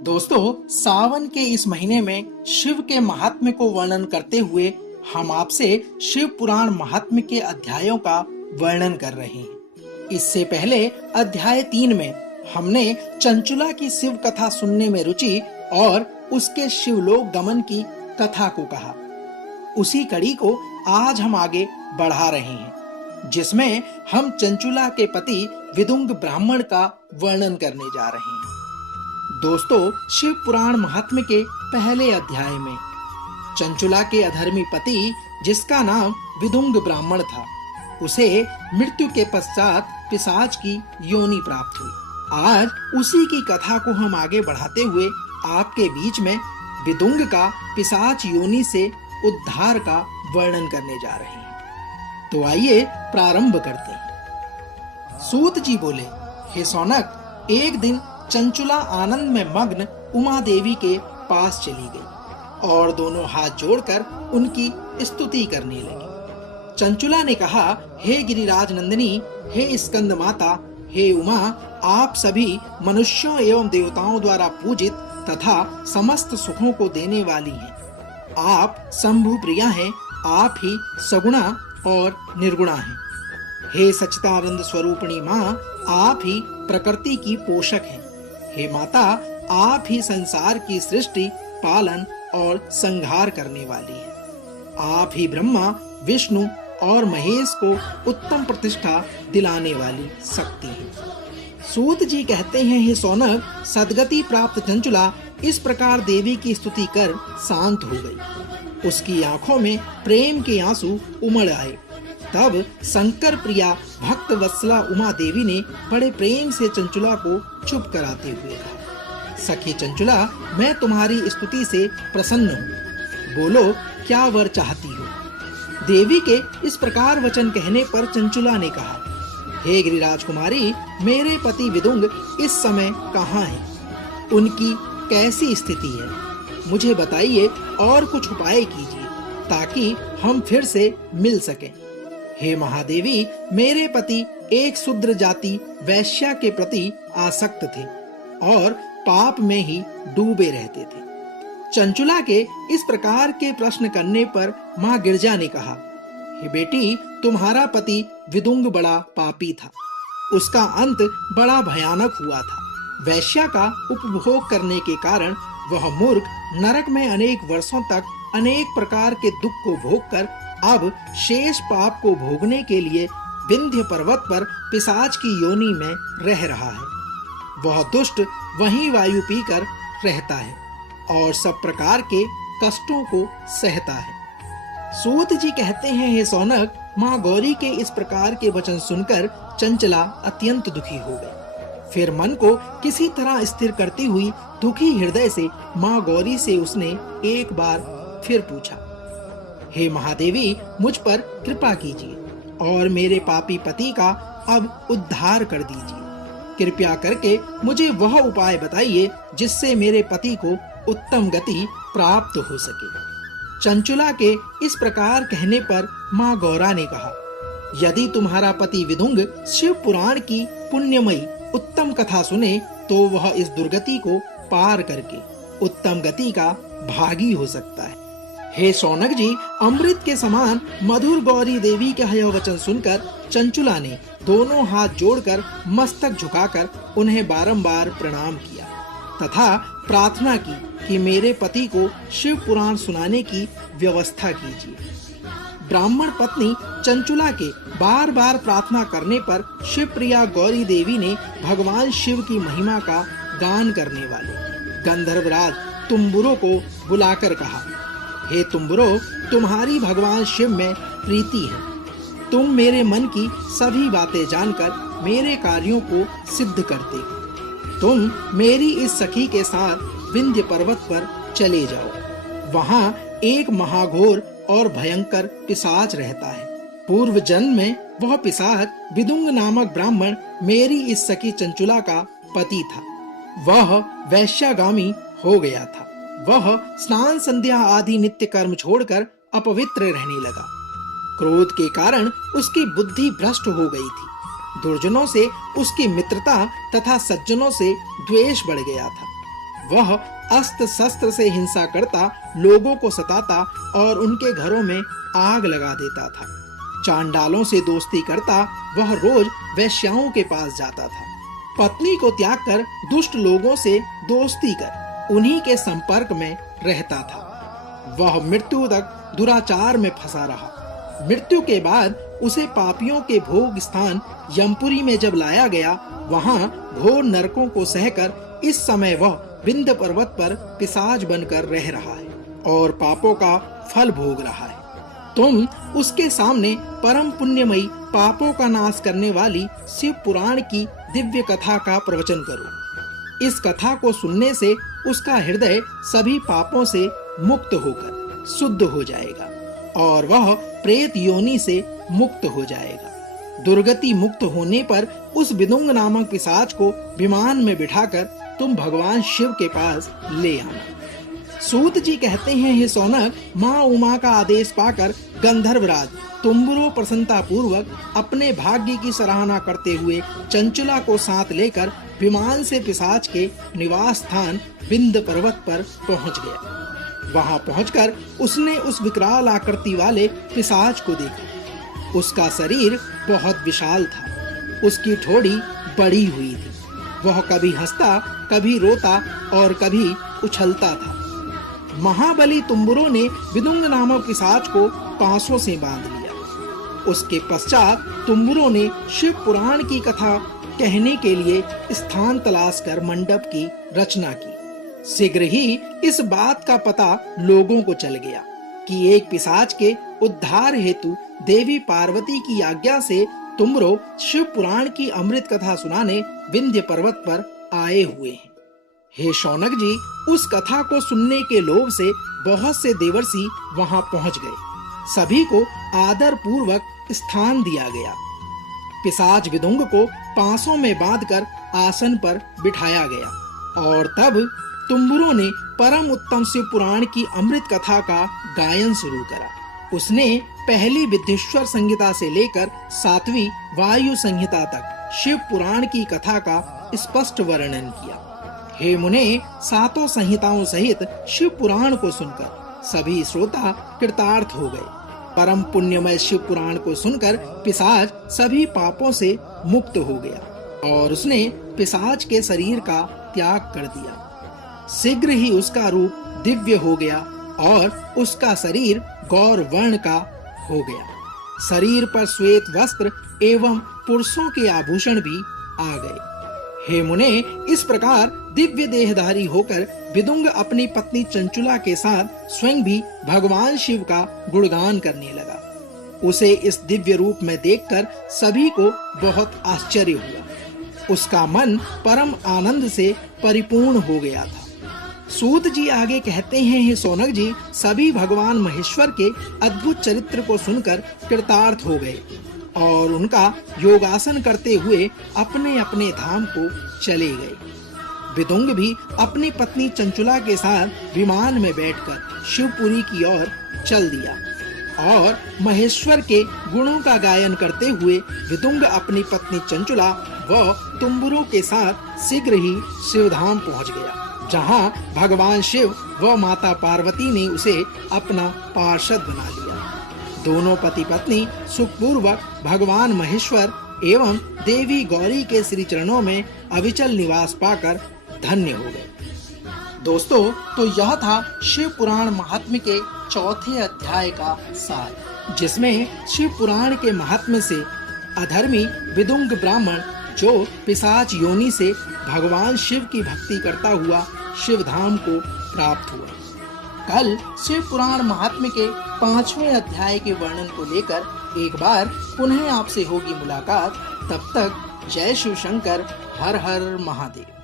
दोस्तों, सावन के इस महीने में शिव के महात्म्य को वर्णन करते हुए हम आपसे शिव पुराण महात्म्य के अध्यायों का वर्णन कर रहे हैं। इससे पहले अध्याय 3 में हमने चंचुला की शिव कथा सुनने में रुचि और उसके शिवलोक गमन की कथा को कहा। उसी कड़ी को आज हम आगे बढ़ा रहे हैं, जिसमें हम चंचुला के पति विदुंग ब्राह्मण का वर्णन करने जा रहे हैं। दोस्तों, शिव पुराण महात्म्य के पहले अध्याय में चंचुला के अधर्मी पति, जिसका नाम विदुंग ब्राह्मण था, उसे मृत्यु के पश्चात पिशाच की योनि प्राप्त हुई। आज उसी की कथा को हम आगे बढ़ाते हुए आपके बीच में विदुंग का पिशाच योनि से उद्धार का वर्णन करने जा रहे हैं। तो आइए प्रारंभ करते हैं। सूत जी बोले, हे सौनक, एक दिन चंचुला आनंद में मग्न उमा देवी के पास चली गई और दोनों हाथ जोड़कर उनकी स्तुति करने लगी। चंचुला ने कहा, हे गिरिराज नंदिनी, हे स्कंद माता, हे उमा, आप सभी मनुष्यों एवं देवताओं द्वारा पूजित तथा समस्त सुखों को देने वाली हैं। आप शंभु प्रिया हैं, आप ही सगुणा और निर्गुणा हैं। हे सच्चिदानंद स्वरूपिणी माँ, आप ही प्रकृति की पोषक हैं। हे माता, आप ही संसार की सृष्टि, पालन और संहार करने वाली हैं। आप ही ब्रह्मा, विष्णु और महेश को उत्तम प्रतिष्ठा दिलाने वाली शक्ति हैं। सूत जी कहते हैं, हे सौनक, सद्गति प्राप्त चंचुला इस प्रकार देवी की स्तुति कर शांत हो गई। उसकी आंखों में प्रेम के आंसू उमड़ आए। तब शंकर प्रिया भक्त वत्सला उमा देवी ने बड़े प्रेम से चंचुला को चुप कराते हुए कहा, सखी चंचुला, मैं तुम्हारी स्तुति से प्रसन्न हूँ। बोलो, क्या वर चाहती हो? देवी के इस प्रकार वचन कहने पर चंचुला ने कहा, हे गिरिराज कुमारी, मेरे पति विदुंग इस समय कहाँ हैं? उनकी कैसी स्थिति है? मुझे बताइए और कुछ उपाय कीजिए ताकि हम फिर से मिल सकें। हे महादेवी, मेरे पति एक शूद्र जाति वैश्या के प्रति आसक्त थे और पाप में ही डूबे रहते थे। चंचुला के इस प्रकार के प्रश्न करने पर माँ गिरजा ने कहा, हे बेटी, तुम्हारा पति विदुंग बड़ा पापी था। उसका अंत बड़ा भयानक हुआ था। वैश्या का उपभोग करने के कारण वह मूर्ख नरक में अनेक वर्षों तक अनेक प्रकार के दुख को भोगकर अब शेष पाप को भोगने के लिए विंध्य पर्वत पर पिशाच की योनि में रह रहा है। वह दुष्ट वहीं वायु पीकर रहता है और सब प्रकार के कष्टों को सहता है। सूत जी कहते हैं, हे सौनक, माँ गौरी के इस प्रकार के वचन सुनकर चंचला अत्यंत दुखी हो गई। फिर मन को किसी तरह स्थिर करती हुई दुखी हृदय से माँ गौरी से उसने एक बार फिर पूछा, हे महादेवी, मुझ पर कृपा कीजिए और मेरे पापी पति का अब उद्धार कर दीजिए। कृपया करके मुझे वह उपाय बताइए जिससे मेरे पति को उत्तम गति प्राप्त हो सके। चंचुला के इस प्रकार कहने पर माँ गौरा ने कहा, यदि तुम्हारा पति विदुंग शिव पुराण की पुण्यमयी उत्तम कथा सुने तो वह इस दुर्गति को पार करके उत्तम गति का भागी हो सकता है। हे सौनक जी, अमृत के समान मधुर गौरी देवी का यह वचन सुनकर चंचुला ने दोनों हाथ जोड़कर मस्तक झुकाकर उन्हें बारंबार प्रणाम किया तथा प्रार्थना की कि मेरे पति को शिव पुराण सुनाने की व्यवस्था कीजिए। ब्राह्मण पत्नी चंचुला के बार बार प्रार्थना करने पर शिवप्रिया गौरी देवी ने भगवान शिव की महिमा का गान करने वाले गंधर्वराज तुम्बुरो को बुलाकर कहा, हे तुम्बुरो, तुम्हारी भगवान शिव में प्रीति है। तुम मेरे मन की सभी बातें जानकर मेरे कार्यों को सिद्ध करते हो। तुम मेरी इस सखी के साथ विंध्य पर्वत पर चले जाओ। वहाँ एक महाघोर और भयंकर पिशाच रहता है। पूर्व जन्म में वह पिशाच विदुंग नामक ब्राह्मण मेरी इस सखी चंचुला का पति था। वह वैश्यागामी हो गया था। वह स्नान संध्या आदि नित्य कर्म छोड़कर अपवित्र रहने लगा। क्रोध के कारण उसकी बुद्धि भ्रष्ट हो गई थी। दुर्जनों से उसकी मित्रता तथा सज्जनों से द्वेष बढ़ गया था। वह अस्त्र शस्त्र से हिंसा करता, लोगों को सताता और उनके घरों में आग लगा देता था। चांडालों से दोस्ती करता, वह रोज वेश्याओं के पास जाता था। पत्नी को त्याग कर दुष्ट लोगों से दोस्ती कर उन्हीं के संपर्क में रहता था। वह मृत्यु तक दुराचार में फंसा रहा। मृत्यु के बाद उसे पापियों के भोग स्थान यमपुरी में जब लाया गया, वहां घोर नरकों को सहकर इस समय वह विंध्य पर्वत पर पिशाच बनकर रह रहा है और पापों का फल भोग रहा है। तुम उसके सामने परम पुण्यमयी, पापों का नाश करने वाली शिव पुराण की दिव्य कथा का प्रवचन करो। इस कथा को सुनने से उसका हृदय सभी पापों से मुक्त होकर शुद्ध हो जाएगा और वह प्रेत योनि से मुक्त हो जाएगा। दुर्गति मुक्त होने पर उस विदुंग नामक पिशाच को विमान में बिठाकर तुम भगवान शिव के पास ले आना। सूत जी कहते हैं, हे सौनक, माँ उमा का आदेश पाकर गंधर्वराज तुम्बुरो प्रसन्नता पूर्वक अपने भाग्य की सराहना करते हुए चंचुला को साथ लेकर विमान से पिशाच के निवास स्थान विंध्य पर्वत पर पहुंच गया। वहां पहुंचकर उसने उस विकराल आकृति वाले पिशाच को देखा। उसका शरीर बहुत विशाल था, उसकी ठोड़ी बड़ी हुई थी। वह कभी हंसता, कभी रोता और कभी उछलता था। महाबली तुम्बुरो ने विदुंग नामक पिशाच को पांसों से बांध लिया। उसके पश्चात तुम्बुरो ने शिव पुराण की कथा कहने के लिए स्थान तलाश कर मंडप की रचना की। शीघ्र ही इस बात का पता लोगों को चल गया कि एक पिशाच के उद्धार हेतु देवी पार्वती की आज्ञा से तुम्बुरो शिव पुराण की अमृत कथा सुनाने विंध्य पर्वत पर आए हुए हैं। हे शौनक जी, उस कथा को सुनने के लोभ से बहुत से देवर्षि वहां पहुंच गए। सभी को आदर पूर्वक स्थान दिया गया। पिशाच विदुंग को पांसों में बांधकर आसन पर बिठाया गया और तब तुम्बुरो ने परम उत्तम शिव पुराण की अमृत कथा का गायन शुरू करा। उसने पहली विद्येश्वर संहिता से लेकर 7वीं वायु संहिता तक शिव पुराण की कथा का स्पष्ट वर्णन किया। हे मुने, 7 संहिताओं सहित शिव पुराण को सुनकर सभी श्रोता कृतार्थ हो गए। परम पुण्यमय शिव पुराण को सुनकर पिशाच सभी पापों से मुक्त हो गया और उसने पिशाच के शरीर का त्याग कर दिया। शीघ्र ही उसका रूप दिव्य हो गया और उसका शरीर गौर वर्ण का हो गया। शरीर पर श्वेत वस्त्र एवं पुरुषों के आभूषण भी आ गए। हे मुने, इस प्रकार दिव्य देहधारी होकर विदुंग अपनी पत्नी चंचुला के साथ स्वयं भी भगवान शिव का गुणगान करने लगा। उसे इस दिव्य रूप में देखकर सभी को बहुत आश्चर्य हुआ। उसका मन परम आनंद से परिपूर्ण हो गया था। सूत जी आगे कहते हैं, हे सौनक जी, सभी भगवान महेश्वर के अद्भुत चरित्र को सुनकर कृतार्थ हो गए और उनका योगासन करते हुए अपने अपने धाम को चले गए। विदुंग भी अपनी पत्नी चंचुला के साथ विमान में बैठकर शिवपुरी की ओर चल दिया और महेश्वर के गुणों का गायन करते हुए विदुंग अपनी पत्नी चंचुला व तुम्बुरो के साथ शीघ्र ही शिवधाम पहुंच गया, जहां भगवान शिव व माता पार्वती ने उसे अपना पार्षद बना लिया। दोनों पति पत्नी सुखपूर्वक भगवान महेश्वर एवं देवी गौरी के श्री चरणों में अविचल निवास पाकर धन्य हो गए। दोस्तों, तो यह था शिव पुराण महात्म्य के 4थे अध्याय का सार, जिसमें शिव पुराण के महात्म्य से अधर्मी विदुंग ब्राह्मण जो पिशाच योनि से भगवान शिव की भक्ति करता हुआ शिव धाम को प्राप्त हुआ। कल शिव पुराण महात्म्य के 5वें अध्याय के वर्णन को लेकर एक बार पुनः आपसे होगी मुलाकात। तब तक जय शिव शंकर, हर हर महादेव।